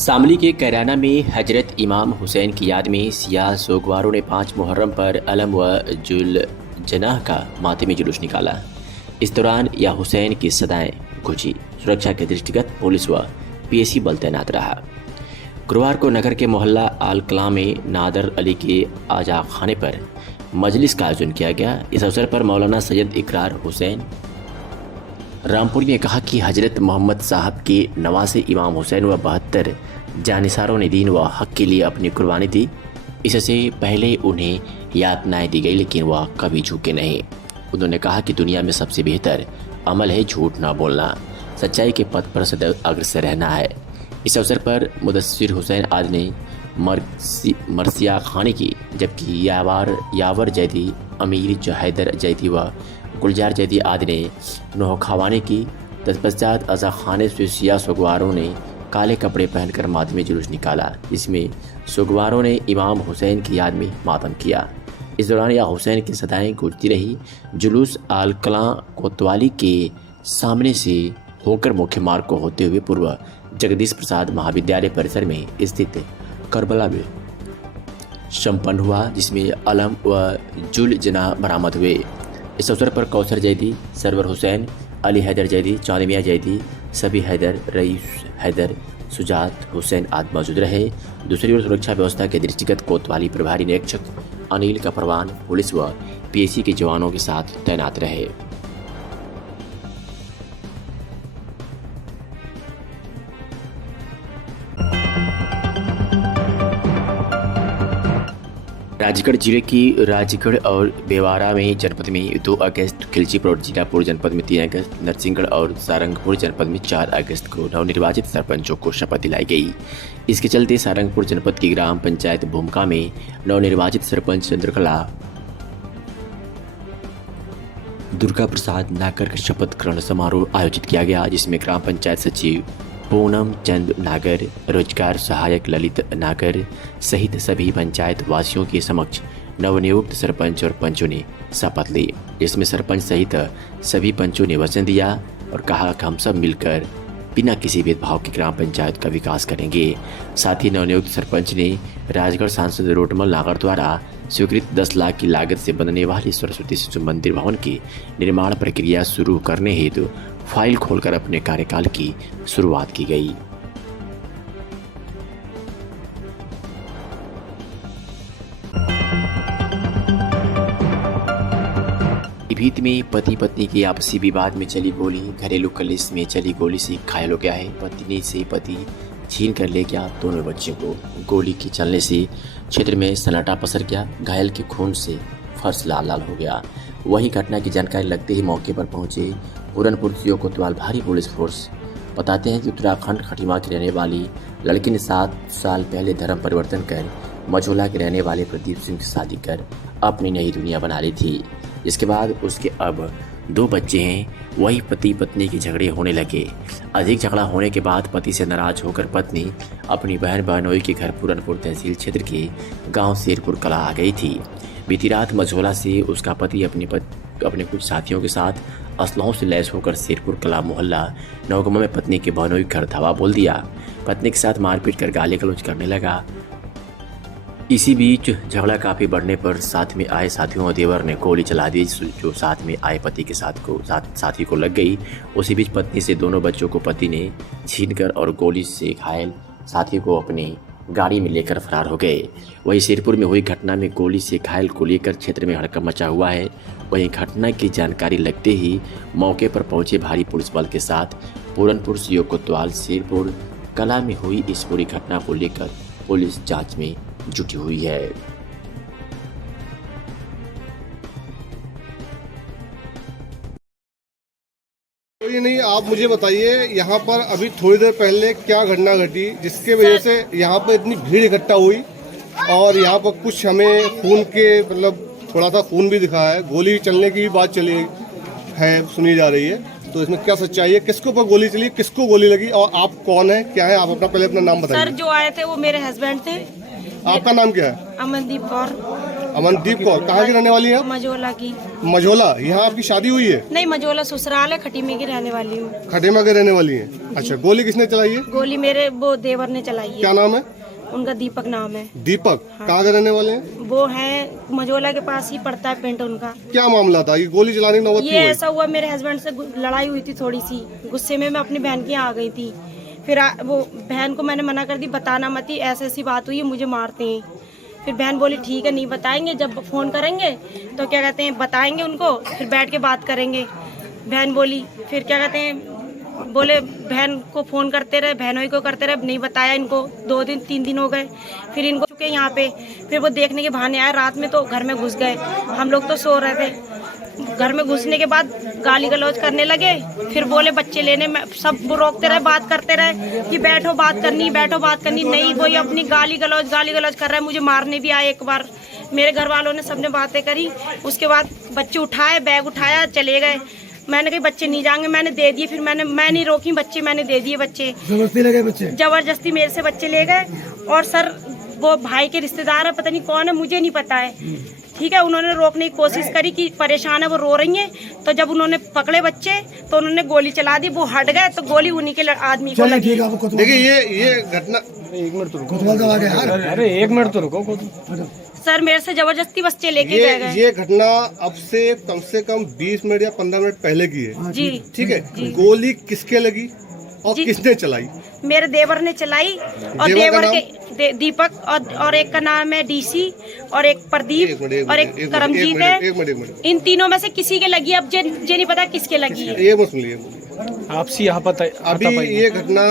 शामली के कैराना में हजरत इमाम हुसैन की याद में सियाह सोगवारों ने 5 मुहर्रम पर अलम व जुल जनाह का मातमी जुलूस निकाला। इस दौरान या हुसैन की सदाएं गूंजी। सुरक्षा के दृष्टिगत पुलिस व पीएसी बल तैनात रहा। गुरुवार को नगर के मोहल्ला आल कलां में नादर अली के आजा खाने पर मजलिस का आयोजन किया गया। इस अवसर पर मौलाना सैयद इकरार हुसैन रामपुरी ने कहा कि हजरत मोहम्मद साहब के नवासे इमाम हुसैन व 72 जानिसारों ने दीन व हक के लिए अपनी कुर्बानी दी। इससे पहले उन्हें यातनाएं दी गई, लेकिन वह कभी झुके नहीं। उन्होंने कहा कि दुनिया में सबसे बेहतर अमल है झूठ ना बोलना, सच्चाई के पथ पर सदैव अग्रसर रहना है। इस अवसर पर मुदस्सिर हुसैन आज ने मरसिया खानी की, जबकि यावर जैदी, अमीर हैदर जैदी व गुलजार जैदी आदि ने नोह खावाने की। तत्पश्चात अज़ा खाने से सियाह सुगवारों ने काले कपड़े पहनकर मातमी जुलूस निकाला। इसमें सुगवारों ने इमाम हुसैन की याद में मातम किया। इस दौरान या हुसैन की सदाएं गूंजती रही। जुलूस आल कलां कोतवाली के सामने से होकर मुख्य मार्ग को होते हुए पूर्व जगदीश प्रसाद महाविद्यालय परिसर में स्थित करबला में संपन्न हुआ, जिसमें अलम व जुल जना बरामद हुए। इस अवसर पर कौसर जैदी, सरवर हुसैन, अली हैदर जैदी, चांदमिया जैदी, सभी हैदर, रईस हैदर, सुजात हुसैन आदि मौजूद रहे। दूसरी ओर सुरक्षा व्यवस्था के दृष्टिगत कोतवाली प्रभारी निरीक्षक अनिल का परवान पुलिस व पीएसी के जवानों के साथ तैनात रहे। राजगढ़ जिले की राजगढ़ और बेवारा में जनपद में 2 अगस्त, खिलचीपुर और जीरापुर जनपद में 3 अगस्त, नरसिंहगढ़ और सारंगपुर जनपद में 4 अगस्त को नवनिर्वाचित सरपंचों को शपथ दिलाई गई। इसके चलते सारंगपुर जनपद की ग्राम पंचायत भूमिका में नवनिर्वाचित सरपंच चंद्रकला दुर्गा प्रसाद नागर का शपथ ग्रहण समारोह आयोजित किया गया, जिसमें ग्राम पंचायत सचिव पूनम चंद नागर, रोजगार सहायक ललित नागर सहित सभी पंचायत वासियों के समक्ष नवनियुक्त सरपंच और पंचों ने शपथ ली। इसमें सरपंच सहित सभी पंचों ने वचन दिया और कहा कि हम सब मिलकर बिना किसी भेदभाव के ग्राम पंचायत का विकास करेंगे। साथ ही नवनियुक्त सरपंच ने राजगढ़ सांसद रोटमल नागर द्वारा स्वीकृत 10 लाख की लागत से बनने वाली सरस्वती शिशु मंदिर भवन की निर्माण प्रक्रिया शुरू करने हेतु फाइल खोलकर अपने कार्यकाल की शुरुआत की गई। भीत में पति पत्नी के आपसी विवाद में चली गोली, घरेलू कलेश में चली गोली से घायल हो गया है। पत्नी से पति छीन कर ले गया दोनों बच्चों को। गोली के चलने से क्षेत्र में सन्नाटा पसर गया। घायल के खून से फर्श लाल लाल हो गया। वही घटना की जानकारी लगते ही मौके पर पहुंचे पूरनपुर सीओ कोतवाल भारी पुलिस फोर्स बताते हैं कि उत्तराखंड खटीमा की रहने वाली लड़की ने 7 साल पहले धर्म परिवर्तन कर मझोला के रहने वाले प्रदीप सिंह से शादी कर अपनी नई दुनिया बना ली थी। इसके बाद उसके अब 2 बच्चे हैं। वही पति पत्नी के झगड़े होने लगे। अधिक झगड़ा होने के बाद पति से नाराज होकर पत्नी अपनी बहन बहनोई के घर पूरनपुर तहसील क्षेत्र के गांव शेरपुर कला आ गई थी। बीती रात मझोला से उसका पति अपने कुछ साथियों के साथ असलहों से लैस होकर शेरपुर कला मोहल्ला नौगमा में पत्नी के बहनोई घर धावा बोल दिया। पत्नी के साथ मारपीट कर गाली गलौज करने लगा। इसी बीच झगड़ा काफ़ी बढ़ने पर साथ में आए साथियों और देवर ने गोली चला दी, जो साथ में आए पति के साथी को लग गई। उसी बीच पत्नी से दोनों बच्चों को पति ने छीनकर और गोली से घायल साथी को अपनी गाड़ी में लेकर फरार हो गए। वहीं शेरपुर में हुई घटना में गोली से घायल को लेकर क्षेत्र में हड़कंप मचा हुआ है। वहीं घटना की जानकारी लगते ही मौके पर पहुंचे भारी पुलिस बल के साथ पूरनपुर सीओ कोतवाल शेरपुर कला में हुई इस पूरी घटना को लेकर पुलिस जांच में जुटी हुई है। कोई नहीं, आप मुझे बताइए यहाँ पर अभी थोड़ी देर पहले क्या घटना घटी जिसके वजह से यहाँ पर इतनी भीड़ इकट्ठा हुई और यहाँ पर कुछ हमें खून के मतलब थोड़ा सा खून भी दिखा है, गोली चलने की भी बात चली है, सुनी जा रही है। तो इसमें क्या सच्चाई है, किसके ऊपर गोली चली, किसको गोली लगी और आप कौन है, क्या है? आप अपना नाम बताइए। सर जो आए थे वो मेरे हस्बैंड थे। आपका नाम क्या है? अमनदीप कौर। अमनदीप कौर कहाँ की रहने वाली है आप? मझोला की। मझोला। यहाँ आपकी शादी हुई है? नहीं, मझोला ससुराल है, खटीमे की रहने वाली हूँ। खटेमा के रहने वाली है। अच्छा, गोली किसने चलाई है? गोली मेरे वो देवर ने चलाई है। क्या नाम है? उनका दीपक नाम है। दीपक। कहाँ के रहने वाले हैं? वो है मझोला के पास ही पड़ता है पिंड उनका। क्या मामला था? ये गोली चलाने की नौबत ये क्यों हुई? ऐसा हुआ, मेरे हस्बैंड से लड़ाई हुई थी थोड़ी सी, गुस्से में मैं अपनी बहन के यहाँ आ गई थी। फिर वो बहन को मैंने मना कर दी, बताना मत, ऐसी ऐसी बात हुई है, मुझे मारते हैं। फिर बहन बोली ठीक है नहीं बताएंगे, जब फ़ोन करेंगे तो क्या कहते हैं बताएंगे उनको, फिर बैठ के बात करेंगे। बहन बोली, फिर क्या कहते हैं बोले बहन को फ़ोन करते रहे, बहनों को करते रहे, नहीं बताया इनको। 2 दिन 3 दिन हो गए, फिर इनको चुके यहाँ पे। फिर वो देखने के बहाने आए, रात में तो घर में घुस गए। हम लोग तो सो रहे थे। घर में घुसने के बाद गाली गलौज करने लगे। फिर बोले बच्चे लेने में, सब वो रोकते रहे, बात करते रहे कि बैठो बात करनी, बैठो बात करनी। नहीं, वही अपनी गाली गलौज कर रहे हैं। मुझे मारने भी आए एक बार। मेरे घर वालों ने सबने बातें करी। उसके बाद बच्चे उठाए, बैग उठाया, चले गए। मैंने कहा बच्चे नहीं जाएंगे, मैंने दे दिए। फिर मैं नहीं रोकी बच्चे, मैंने दे दिए बच्चे। जबरदस्ती ले गए बच्चे? जबरदस्ती मेरे से बच्चे ले गए। और सर वो भाई के रिश्तेदार है, पता नहीं कौन है, मुझे नहीं पता है। ठीक है, उन्होंने रोकने की कोशिश करी कि परेशान है, वो रो रही हैं। तो जब उन्होंने पकड़े बच्चे तो उन्होंने गोली चला दी। वो हट गए तो गोली उन्हीं के आदमी को लगी। देखिए ये घटना, एक मिनट तो रुको। सर मेरे से जबरदस्ती बच्चे लेके गए। ये घटना अब से कम 20 मिनट या 15 मिनट पहले की है जी। ठीक है। गोली किसके लगी और किसने चलाई? मेरे देवर ने चलाई। और देवर के दीपक और एक का नाम है डीसी और एक प्रदीप और एक करमजीत है। इन तीनों में से किसी के लगी, अब जे नहीं पता किसके लगी है। ये सुन लिए आपसी यहाँ पता अभी ये घटना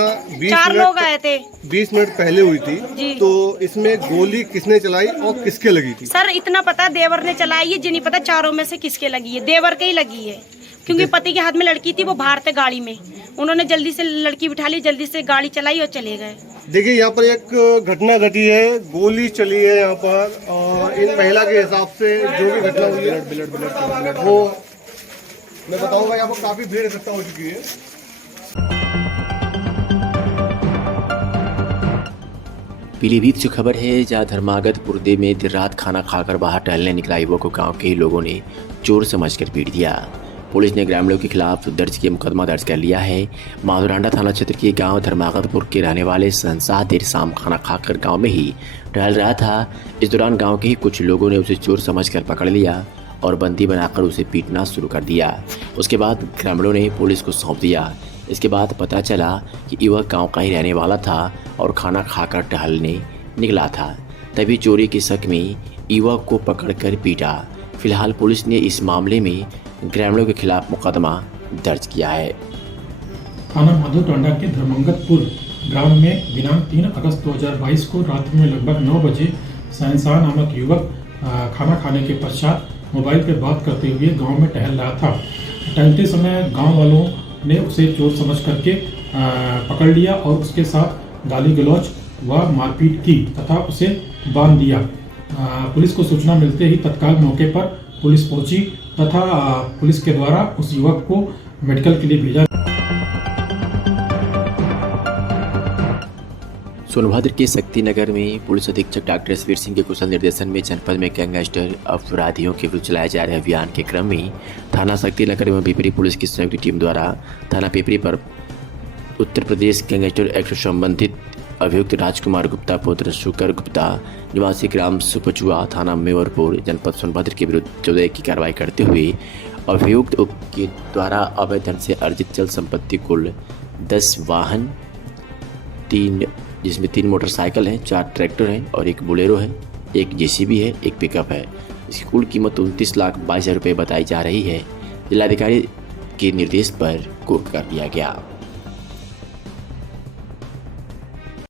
4 लोग आए थे, 20 मिनट पहले हुई थी जी। तो इसमें गोली किसने चलाई और किसके लगी थी? सर इतना पता देवर ने चलाई है, जे नहीं पता चारों में से किसके लगी है। देवर के ही लगी है, क्योंकि पति के हाथ में लड़की थी, वो बाहर थे गाड़ी में। उन्होंने जल्दी से लड़की बिठा ली, जल्दी से गाड़ी चलाई और चले गए। देखिए यहाँ पर एक घटना घटी है, गोली चली है यहाँ पर। और इन महिला के हिसाब से जो भी घटना हुई है वो मैं बताऊंगा। यहाँ पर काफी भीड़ इकट्ठा हो चुकी है। पीलीभीत से खबर है, जहां धर्मागत पुर्दे में देर रात खाना खाकर बाहर टहलने निकला युवक को गांव के लोगों ने चोर समझकर पीट दिया। पुलिस ने ग्रामीणों के खिलाफ दर्ज किया मुकदमा दर्ज कर लिया है। माधुरांडा थाना क्षेत्र के गांव धर्मागतपुर के रहने वाले संसार देर शाम खाना खाकर गांव में ही टहल रहा था। इस दौरान गांव के ही कुछ लोगों ने उसे चोर समझकर पकड़ लिया और बंदी बनाकर उसे पीटना शुरू कर दिया। उसके बाद ग्रामीणों ने पुलिस को सौंप दिया। इसके बाद पता चला कि युवक गांव का ही रहने वाला था और खाना खाकर टहलने निकला था। तभी चोरी के शक में युवक को पकड़कर पीटा। फिलहाल पुलिस ने इस मामले में ग्रामीणों के खिलाफ मुकदमा दर्ज किया है। थाना माधोटांडा के धर्मागतपुर ग्राम में दिनांक 3 अगस्त 2022 को रात्रि में लगभग 9 बजे शहनशाह नामक युवक खाना खाने के पश्चात मोबाइल पर बात करते हुए गांव में टहल रहा था। टहलते समय गांव वालों ने उसे चोर समझ करके पकड़ लिया और उसके साथ गाली गलौज व मारपीट की तथा उसे बांध दिया। पुलिस को सूचना मिलते ही तत्काल मौके पर पुलिस पहुंची तथा पुलिस के द्वारा उस युवक को मेडिकल के लिए भेजा। सोनभद्र के शक्ति नगर में पुलिस अधीक्षक डॉक्टर एसवीर सिंह के कुशल निर्देशन में जनपद में गैंगस्टर अपराधियों के विरुद्ध चलाए जा रहे अभियान के क्रम में थाना शक्ति नगर एवं पिपरी पुलिस की संयुक्त टीम द्वारा थाना पिपरी पर उत्तर प्रदेश गैंगस्टर एक्ट से संबंधित अभियुक्त राजकुमार गुप्ता पुत्र शुकर गुप्ता निवासी ग्राम सुपचुआ थाना मेवरपुर जनपद सोनभद्र के विरुद्ध 14 की कार्रवाई करते हुए अभियुक्त के द्वारा अवैध धन से अर्जित चल संपत्ति कुल 10 वाहन, 3 जिसमें 3 मोटरसाइकिल हैं, 4 ट्रैक्टर हैं और 1 बोलेरो है, 1 जेसीबी है, 1 पिकअप है। इसकी कुल कीमत 29,22,000 रुपये बताई जा रही है। जिलाधिकारी के निर्देश पर कुर्क कर दिया गया।